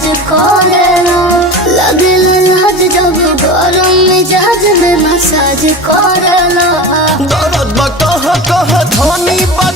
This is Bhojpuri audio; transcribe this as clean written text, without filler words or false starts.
राज करेला लगेला लाज जब गरम मिजाज में मसाज करेला दर्द बा कह कह धनी बा